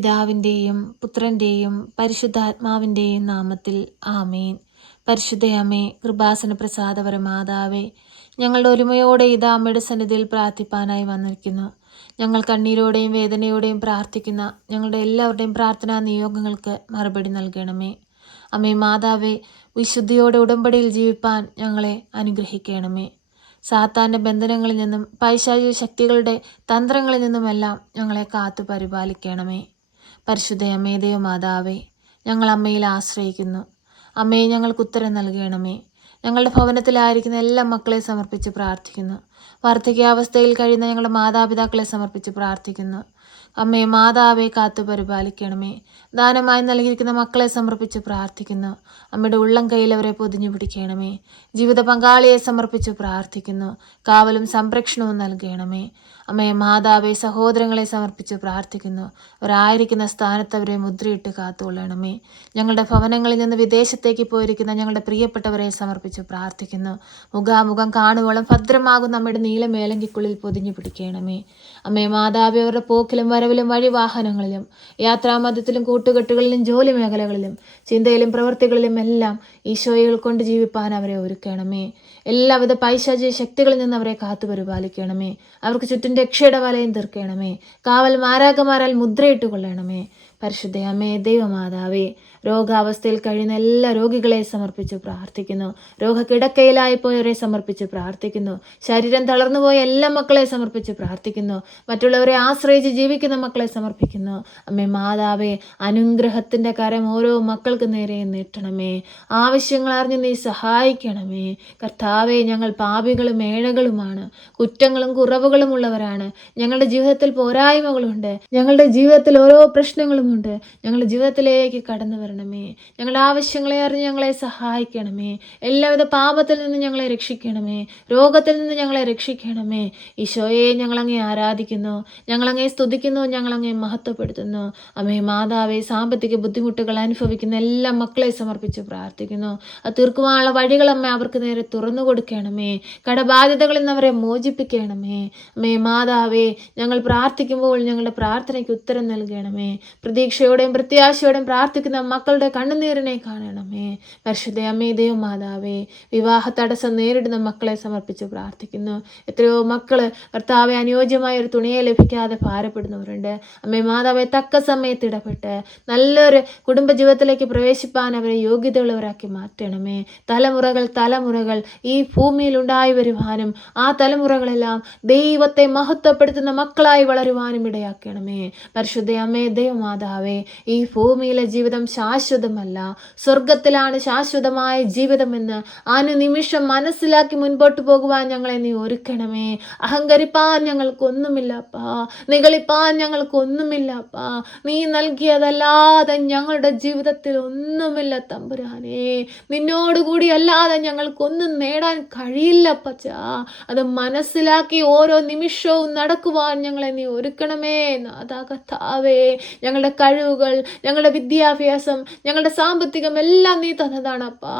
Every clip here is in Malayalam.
പിതാവിൻ്റെയും പുത്രൻ്റെയും പരിശുദ്ധാത്മാവിൻ്റെയും നാമത്തിൽ ആമേൻ. പരിശുദ്ധയമ്മേ, കൃപാസന പ്രസാദപര മാതാവേ, ഞങ്ങളുടെ ഒരുമയോടെ ഇതാ അമ്മയുടെ സന്നിധിയിൽ പ്രാർത്ഥിപ്പാനായി വന്നിരിക്കുന്നു. ഞങ്ങൾ കണ്ണീരോടെയും വേദനയോടെയും പ്രാർത്ഥിക്കുന്ന ഞങ്ങളുടെ എല്ലാവരുടെയും പ്രാർത്ഥനാ നിയോഗങ്ങൾക്ക് മറുപടി നൽകണമേ. അമ്മേ മാതാവേ, വിശുദ്ധിയോടെ ഉടമ്പടിയിൽ ജീവിപ്പാൻ ഞങ്ങളെ അനുഗ്രഹിക്കണമേ. സാത്താൻ്റെ ബന്ധനങ്ങളിൽ നിന്നും പൈശാചിക ശക്തികളുടെ തന്ത്രങ്ങളിൽ നിന്നുമെല്ലാം ഞങ്ങളെ കാത്തു പരിപാലിക്കണമേ. പരിശുദ്ധയമ്മേ ദൈവമാതാവേ, ഞങ്ങൾ അമ്മയിൽ ആശ്രയിക്കുന്നു. അമ്മയെ ഞങ്ങൾക്ക് ഉത്തരം നൽകണമേ. ഞങ്ങളുടെ ഭവനത്തിലായിരിക്കുന്ന എല്ലാ മക്കളെ സമർപ്പിച്ച് പ്രാർത്ഥിക്കുന്നു. വാർദ്ധക്യാവസ്ഥയിൽ കഴിയുന്ന ഞങ്ങളുടെ മാതാപിതാക്കളെ സമർപ്പിച്ച് പ്രാർത്ഥിക്കുന്നു. അമ്മയെ മാതാവെ കാത്തു പരിപാലിക്കണമേ. ദാനമായി നൽകിയിരിക്കുന്ന മക്കളെ സമർപ്പിച്ച് പ്രാർത്ഥിക്കുന്നു. അമ്മയുടെ ഉള്ളം കയ്യിൽ അവരെ പൊതിഞ്ഞു പിടിക്കണമേ. ജീവിത പങ്കാളിയെ സമർപ്പിച്ച് പ്രാർത്ഥിക്കുന്നു. കാവലും സംരക്ഷണവും നൽകണമേ. അമ്മയെ മാതാവെ സഹോദരങ്ങളെ സമർപ്പിച്ച് പ്രാർത്ഥിക്കുന്നു. അവരായിരിക്കുന്ന സ്ഥാനത്ത് അവരെ മുദ്രയിട്ട് കാത്തുകൊള്ളണമേ. ഞങ്ങളുടെ ഭവനങ്ങളിൽ നിന്ന് വിദേശത്തേക്ക് പോയിരിക്കുന്ന ഞങ്ങളുടെ പ്രിയപ്പെട്ടവരെ സമർപ്പിച്ച് പ്രാർത്ഥിക്കുന്നു. മുഖാമുഖം കാണുവോളം ഭദ്രമാകും നമ്മുടെ നീലമേലങ്കിക്കുള്ളിൽ പൊതിഞ്ഞു പിടിക്കണമേ. അമ്മയെ മാതാവെ അവരുടെ പോക്കിലും വരവിലും വഴിവാഹനങ്ങളിലും യാത്രാമധ്യത്തിലും കൂട്ടുകെട്ടുകളിലും ജോലി മേഖലകളിലും ചിന്തയിലും പ്രവൃത്തികളിലും എല്ലാം ഈശോയിൽ കൊണ്ട് ജീവിപ്പാൻ അവരെ ഒരുക്കണമേ. എല്ലാവിധ പൈശാചിക ശക്തികളിൽ നിന്ന് അവരെ കാത്തു പരിപാലിക്കണമേ. അവർക്ക് ചുറ്റും രക്ഷയുടെ വലയം തീർക്കണമേ. കാവൽ മാരാകമാരാൽ മുദ്രയിട്ട് കൊള്ളണമേ. പരിശുദ്ധ അമ്മേ ദൈവമാതാവേ, രോഗാവസ്ഥയിൽ കഴിയുന്ന എല്ലാ രോഗികളെ സമർപ്പിച്ച് പ്രാർത്ഥിക്കുന്നു. രോഗക്കിടക്കയിലായി പോയവരെ സമർപ്പിച്ച് പ്രാർത്ഥിക്കുന്നു. ശരീരം തളർന്നുപോയ എല്ലാ മക്കളെ സമർപ്പിച്ച് പ്രാർത്ഥിക്കുന്നു. മറ്റുള്ളവരെ ആശ്രയിച്ച് ജീവിക്കുന്ന മക്കളെ സമർപ്പിക്കുന്നു. അമ്മേ മാതാവേ, അനുഗ്രഹത്തിൻ്റെ കരം ഓരോ മക്കൾക്ക് നേരെ നീട്ടണമേ. ആവശ്യങ്ങൾ അറിഞ്ഞ് നീ സഹായിക്കണമേ. കർത്താവേ, ഞങ്ങൾ പാപികളും ഏഴകളുമാണ്, കുറ്റങ്ങളും കുറവുകളും ഉള്ളവരാണ്. ഞങ്ങളുടെ ജീവിതത്തിൽ പോരായ്മകളുണ്ട്. ഞങ്ങളുടെ ജീവിതത്തിൽ ഓരോ പ്രശ്നങ്ങളുമുണ്ട്. ഞങ്ങളുടെ ജീവിതത്തിലേക്ക് കടന്നു വരണമേ. ഞങ്ങളുടെ ആവശ്യങ്ങളെ അറിഞ്ഞ് ഞങ്ങളെ സഹായിക്കണമേ. എല്ലാവിധ പാപത്തിൽ നിന്ന് ഞങ്ങളെ രക്ഷിക്കണമേ. രോഗത്തിൽ നിന്ന് ഞങ്ങളെ രക്ഷിക്കണമേ. ഈശോയെ, ഞങ്ങളങ്ങേ ആരാധിക്കുന്നു, ഞങ്ങളങ്ങേ സ്തുതിക്കുന്നു, ഞങ്ങളങ്ങേ മഹത്വപ്പെടുത്തുന്നു. അമ്മേ മാതാവേ, സാമ്പത്തിക ബുദ്ധിമുട്ടുകൾ അനുഭവിക്കുന്ന എല്ലാ മക്കളെ സമർപ്പിച്ച് പ്രാർത്ഥിക്കുന്നു. അത് തീർക്കുവാനുള്ള വഴികളമ്മ അവർക്ക് നേരെ തുറന്നു കൊടുക്കണമേ. കടബാധ്യതകളിൽ നിന്ന് അവരെ മോചിപ്പിക്കണമേ. അമ്മേ മാതാവേ, ഞങ്ങൾ പ്രാർത്ഥിക്കുമ്പോൾ ഞങ്ങളുടെ പ്രാർത്ഥനയ്ക്ക് ഉത്തരം നൽകണമേ. പ്രതീക്ഷയോടെയും പ്രത്യാശയോടെയും പ്രാർത്ഥിക്കുന്ന മക്കളുടെ കണ്ണുനീരിനെ കാണണമേ. പരിശുദ്ധ അമ്മേ ദൈവമാതാവേ, വിവാഹ തടസ്സം നേരിടുന്ന മക്കളെ സമർപ്പിച്ച് പ്രാർത്ഥിക്കുന്നു. എത്രയോ മക്കള് കർത്താവെ അനുയോജ്യമായ ഒരു തുണിയെ ലഭിക്കാതെ ഭാരപ്പെടുന്നവരുണ്ട്. അമ്മേ മാതാവെ, തക്ക സമയത്ത് ഇടപെട്ട് നല്ലൊരു കുടുംബജീവിതത്തിലേക്ക് പ്രവേശിപ്പാൻ അവരെ യോഗ്യതയുള്ളവരാക്കി മാറ്റണമേ. തലമുറകൾ ഈ ഭൂമിയിൽ ഉണ്ടായി വരുവാനും ആ തലമുറകളെല്ലാം ദൈവത്തെ മഹത്വപ്പെടുത്തുന്ന മക്കളായി വളരുവാനും ഇടയാക്കണമേ. പരിശുദ്ധ അമ്മേ ദൈവമാതാവേ, ഈ ഭൂമിയിലെ ജീവിതം ശാശ്വതമല്ല, സ്വർഗത്തിലാണ് ശാശ്വതമായ ജീവിതമെന്ന് അനുനിമിഷം മനസ്സിലാക്കി മുൻപോട്ട് പോകുവാൻ ഞങ്ങളെ നീ ഒരുക്കണമേ. അഹങ്കരിപ്പാൻ ഞങ്ങൾക്കൊന്നുമില്ലപ്പാ, നിഗളിപ്പാൻ ഞങ്ങൾക്കൊന്നുമില്ലപ്പാ. നീ നൽകിയതല്ലാതെ ഞങ്ങളുടെ ജീവിതത്തിൽ ഒന്നുമില്ല തമ്പുരാനേ. നിന്നോടുകൂടി അല്ലാതെ ഞങ്ങൾക്കൊന്നും നേടാൻ കഴിയില്ലപ്പച്ചാ. അത് മനസ്സിലാക്കി ഓരോ നിമിഷവും നടക്കുവാൻ ഞങ്ങളെ നീ ഒരുക്കണമേ. നാഥാ കർത്താവേ, ഞങ്ങളുടെ കഴിവുകൾ, ഞങ്ങളുടെ വിദ്യാഭ്യാസം, ഞങ്ങളുടെ സാമ്പത്തികം എല്ലാം നീ തന്നതാണപ്പാ.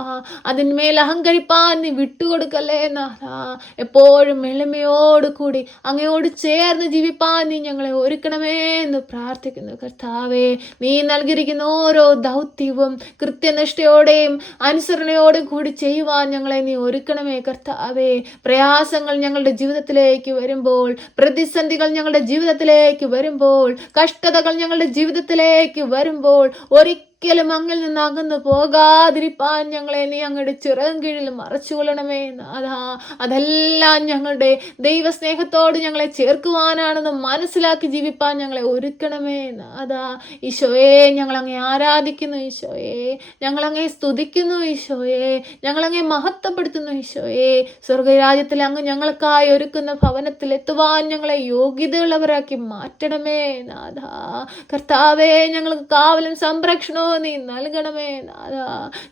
അതിന്മേൽ അഹങ്കരിപ്പാൻ നീ വിട്ടുകൊടുക്കല്ലേ നാഥാ. എപ്പോഴും എളിമയോടുകൂടി അങ്ങയോട് ചേർന്ന് ജീവിപ്പാൻ നീ ഞങ്ങളെ ഒരുക്കണമേ എന്ന് പ്രാർത്ഥിക്കുന്നു. കർത്താവേ, നീ നൽകിയിരിക്കുന്ന ഓരോ ദൗത്യവും കൃത്യനിഷ്ഠയോടെയും അനുസരണയോടും കൂടി ചെയ്യുവാൻ ഞങ്ങളെ നീ ഒരുക്കണമേ. കർത്താവേ, പ്രയാസങ്ങൾ ഞങ്ങളുടെ ജീവിതത്തിലേക്ക് വരുമ്പോൾ, പ്രതിസന്ധികൾ ഞങ്ങളുടെ ജീവിതത്തിലേക്ക് വരുമ്പോൾ, കഷ്ടതകൾ ഞങ്ങളുടെ ജീവിതത്തിലേക്ക് വരുമ്പോൾ ഒരിക്കലും അങ്ങിൽ നിന്ന് അകന്നു പോകാതിരിപ്പാൻ ഞങ്ങളെ നീ അങ്ങയുടെ ചിറകും കീഴിൽ മറച്ചുകൊള്ളണമേ നാഥാ. അതെല്ലാം ഞങ്ങളുടെ ദൈവസ്നേഹത്തോട് ഞങ്ങളെ ചേർക്കുവാനാണെന്ന് മനസ്സിലാക്കി ജീവിപ്പാൻ ഞങ്ങളെ ഒരുക്കണമേ നാഥാ. ഈശോയെ, ഞങ്ങളങ്ങേ ആരാധിക്കുന്നു. ഈശോയെ, ഞങ്ങളങ്ങേ സ്തുതിക്കുന്നു. ഈശോയെ, ഞങ്ങളങ്ങേ മഹത്വപ്പെടുത്തുന്നു. ഈശോയെ, സ്വർഗരാജ്യത്തിൽ അങ്ങ് ഞങ്ങൾക്കായി ഒരുക്കുന്ന ഭവനത്തിൽ എത്തുവാൻ ഞങ്ങളെ യോഗ്യതയുള്ളവരാക്കി മാറ്റണമേ നാഥാ. കർത്താവേ, ഞങ്ങൾക്ക് കാവലും സംരക്ഷണവും നീ നൽകണമേ നാഥ.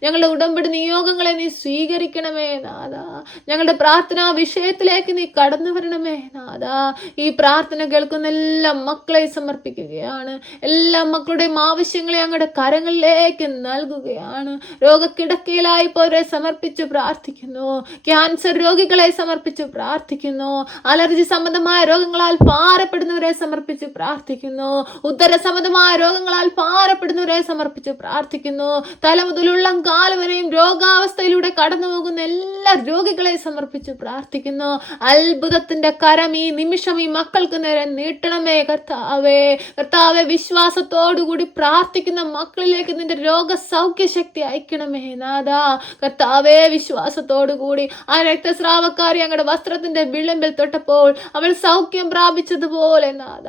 ഞങ്ങളുടെ ഉടമ്പടി നിയോഗങ്ങളെ നീ സ്വീകരിക്കണമേ നാഥ. ഞങ്ങളുടെ പ്രാർത്ഥനാ വിഷയത്തിലേക്ക് നീ കടന്നു വരണമേ നാഥ. ഈ പ്രാർത്ഥന കേൾക്കുന്ന എല്ലാ മക്കളെ സമർപ്പിക്കുകയാണ്. എല്ലാ മക്കളുടെയും ആവശ്യങ്ങളെ അങ്ങയുടെ കരങ്ങളിലേക്ക് നൽകുകയാണ്. രോഗക്കിടക്കയിലായിപ്പോരെ സമർപ്പിച്ച് പ്രാർത്ഥിക്കുന്നു. ക്യാൻസർ രോഗികളെ സമർപ്പിച്ച് പ്രാർത്ഥിക്കുന്നു. അലർജി സംബന്ധമായ രോഗങ്ങളാൽ ഭാരപ്പെടുന്നവരെ സമർപ്പിച്ച് പ്രാർത്ഥിക്കുന്നു. ഉദര സംബന്ധമായ രോഗങ്ങളാൽ ഭാരപ്പെടുന്നവരെ സമർപ്പിച്ച് പ്രാർത്ഥിക്കുന്നു. തല മുതലുള്ള കാലം വരെയും രോഗാവസ്ഥയിലൂടെ കടന്നു പോകുന്ന എല്ലാ രോഗികളെ സമർപ്പിച്ച് പ്രാർത്ഥിക്കുന്നു. അത്ഭുതത്തിന്റെ കരം ഈ നിമിഷം ഈ മക്കൾക്ക് നേരെ നീട്ടണമേ കർത്താവേ. കർത്താവെ, വിശ്വാസത്തോടുകൂടി പ്രാർത്ഥിക്കുന്ന മക്കളിലേക്ക് നിന്റെ രോഗസൗഖ്യ ശക്തി അയക്കണമേ നാഥ. കർത്താവെ, വിശ്വാസത്തോടുകൂടി ആ രക്തസ്രാവക്കാരി അങ്ങയുടെ വസ്ത്രത്തിന്റെ വിളിമ്പിൽ തൊട്ടപ്പോൾ അവൾ സൗഖ്യം പ്രാപിച്ചതുപോലെ നാഥ,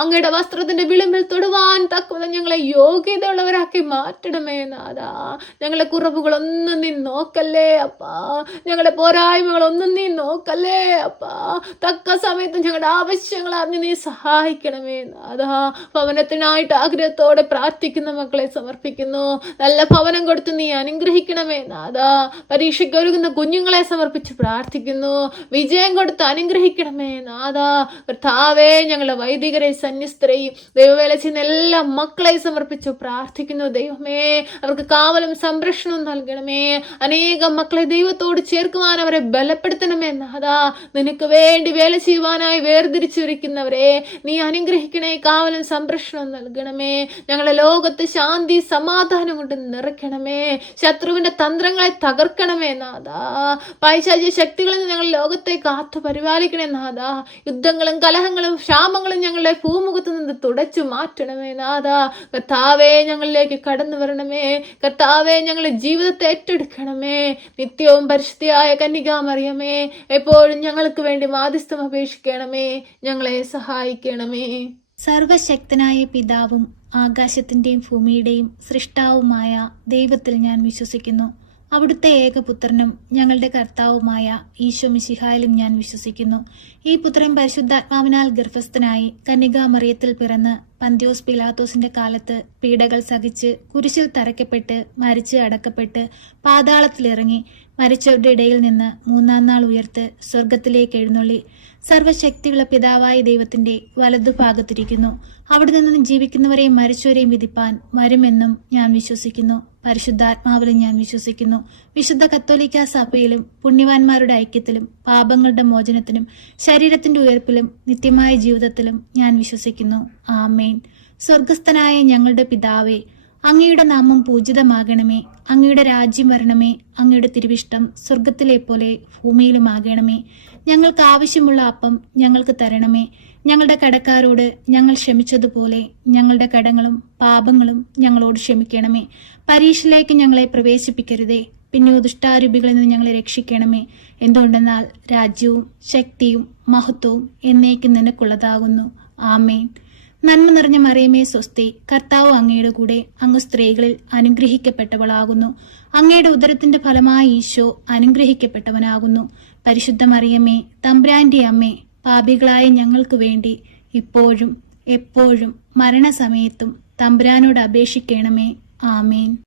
അങ്ങയുടെ വസ്ത്രത്തിന്റെ വിളിമ്പിൽ തൊടുവാൻ തക്കവണ്ണം ഞങ്ങളെ യോഗ്യതയുള്ളവരാക്കി മാറ്റണമേ നാഥ. ഞങ്ങളുടെ കുറവുകളൊന്നും നീ നോക്കല്ലേ അപ്പാ. ഞങ്ങളുടെ പോരായ്മകളൊന്നും നീ നോക്കല്ലേ അപ്പാ. തക്ക സമയത്ത് ഞങ്ങളുടെ ആവശ്യങ്ങൾ അറിഞ്ഞ് നീ സഹായിക്കണമേ നാഥ. ഭവനത്തിനായിട്ട് ആഗ്രഹത്തോടെ പ്രാർത്ഥിക്കുന്ന മക്കളെ സമർപ്പിക്കുന്നു. നല്ല ഭവനം കൊടുത്ത് നീ അനുഗ്രഹിക്കണമേ നാഥ. പരീക്ഷയ്ക്ക് ഒരുങ്ങുന്ന കുഞ്ഞുങ്ങളെ സമർപ്പിച്ച് പ്രാർത്ഥിക്കുന്നു. വിജയം കൊടുത്ത് അനുഗ്രഹിക്കണമേ നാഥ. കർത്താവേ, ഞങ്ങളുടെ വൈദികരെ, സന്യസ്തരെയും ദൈവവേല ചെയ്യുന്ന എല്ലാ മക്കളെ സമർപ്പിച്ചു പ്രാർത്ഥിക്കുന്നു. ദൈവമേ, അവർക്ക് കാവലും സംരക്ഷണവും നൽകണമേ. അനേകം മക്കളെ ദൈവത്തോട് ചേർക്കുവാൻ അവരെ ബലപ്പെടുത്തണമേ നാഥ. നിനക്ക് വേണ്ടി വേല ചെയ്യുവാനായി വേർതിരിച്ചിരിക്കുന്നവരെ നീ അനുഗ്രഹിക്കണേ. കാവലും സംരക്ഷണവും നൽകണമേ. ഞങ്ങളുടെ ലോകത്ത് ശാന്തി സമാധാനം കൊണ്ട് നിറയ്ക്കണമേ. ശത്രുവിന്റെ തന്ത്രങ്ങളെ തകർക്കണമേ നാഥ. പൈശാചിക ശക്തികളിൽ നിന്ന് ഞങ്ങൾ ലോകത്തെ കാത്തു പരിപാലിക്കണേ നാഥ. യുദ്ധങ്ങളും കലഹങ്ങളും ക്ഷാമങ്ങളും ഞങ്ങളുടെ ഭൂമുഖത്ത് നിന്ന് തുടച്ചു മാറ്റണമേ നാഥ. കർത്താവേ, ഞങ്ങളിലേക്ക് കടന്നു വരണമേ. കർത്താവേ, ഞങ്ങളുടെ ജീവിതത്തെ ഏറ്റെടുക്കണമേ. നിത്യവും പരിശുദ്ധിയായ കന്യകാമറിയമേ, എപ്പോഴും ഞങ്ങൾക്ക് വേണ്ടി മാധ്യസ്ഥം അപേക്ഷിക്കണമേ. ഞങ്ങളെ സഹായിക്കണമേ. സർവശക്തനായ പിതാവും ആകാശത്തിന്റെയും ഭൂമിയുടെയും സൃഷ്ടാവുമായ ദൈവത്തിൽ ഞാൻ വിശ്വസിക്കുന്നു. അവിടുത്തെ ഏകപുത്രനും ഞങ്ങളുടെ കർത്താവുമായ ഈശോ മിശിഹായിലും ഞാൻ വിശ്വസിക്കുന്നു. ഈ പുത്രൻ പരിശുദ്ധാത്മാവിനാൽ ഗർഭസ്ഥനായി കന്യകാമറിയത്തിൽ പിറന്ന് പന്ത്യോസ് പിലാത്തോസിന്റെ കാലത്ത് പീഡകൾ സഹിച്ച് കുരിശിൽ തറയ്ക്കപ്പെട്ട് മരിച്ച് അടക്കപ്പെട്ട് പാതാളത്തിലിറങ്ങി മരിച്ചവരുടെ ഇടയിൽ നിന്ന് മൂന്നാം നാൾ ഉയർത്ത് സ്വർഗത്തിലേക്ക് എഴുന്നള്ളി സർവശക്തിയുള്ള പിതാവായ ദൈവത്തിന്റെ വലതുഭാഗത്തിരിക്കുന്നു. അവിടെ നിന്നും ജീവിക്കുന്നവരെയും മരിച്ചവരെയും വിധിപ്പാൻ വരുമെന്നും ഞാൻ വിശ്വസിക്കുന്നു. പരിശുദ്ധാത്മാവിലും ഞാൻ വിശ്വസിക്കുന്നു. വിശുദ്ധ കത്തോലിക്ക സഭയിലും പുണ്യവാന്മാരുടെ ഐക്യത്തിലും പാപങ്ങളുടെ മോചനത്തിനും ശരീരത്തിന്റെ ഉയർപ്പിലും നിത്യമായ ജീവിതത്തിലും ഞാൻ വിശ്വസിക്കുന്നു. ആമേൻ. സ്വർഗസ്ഥനായ ഞങ്ങളുടെ പിതാവേ, അങ്ങയുടെ നാമം പൂജിതമാകണമേ. അങ്ങയുടെ രാജ്യം വരണമേ. അങ്ങയുടെ തിരുവിഷ്ടം സ്വർഗത്തിലെ പോലെ ഭൂമിയിലുമാകണമേ. ഞങ്ങൾക്ക് ആവശ്യമുള്ള അപ്പം ഞങ്ങൾക്ക് തരണമേ. ഞങ്ങളുടെ കടക്കാരോട് ഞങ്ങൾ ക്ഷമിച്ചതുപോലെ ഞങ്ങളുടെ കടങ്ങളും പാപങ്ങളും ഞങ്ങളോട് ക്ഷമിക്കണമേ. പരീക്ഷയിലേക്ക് ഞങ്ങളെ പ്രവേശിപ്പിക്കരുതേ, പിന്നെയോ ദുഷ്ടാരൂപികളിൽ നിന്ന് ഞങ്ങളെ രക്ഷിക്കണമേ. എന്തുകൊണ്ടെന്നാൽ രാജ്യവും ശക്തിയും മഹത്വവും എന്നേക്കും നിനക്കുള്ളതാകുന്നു. ആമേൻ. നന്മ നിറഞ്ഞ മറിയമേ സ്വസ്തി, കർത്താവ് അങ്ങയുടെ കൂടെ, അങ്ങ് സ്ത്രീകളിൽ അനുഗ്രഹിക്കപ്പെട്ടവളാകുന്നു. അങ്ങയുടെ ഉദരത്തിന്റെ ഫലമായ ഈശോ അനുഗ്രഹിക്കപ്പെട്ടവനാകുന്നു. പരിശുദ്ധ മറിയമേ, തമ്പുരാന്റെ അമ്മേ, പാപികളായ ഞങ്ങൾക്ക് വേണ്ടി ഇപ്പോഴും എപ്പോഴും മരണസമയത്തും തമ്പുരാനോട് അപേക്ഷിക്കണമേ. ആമേൻ.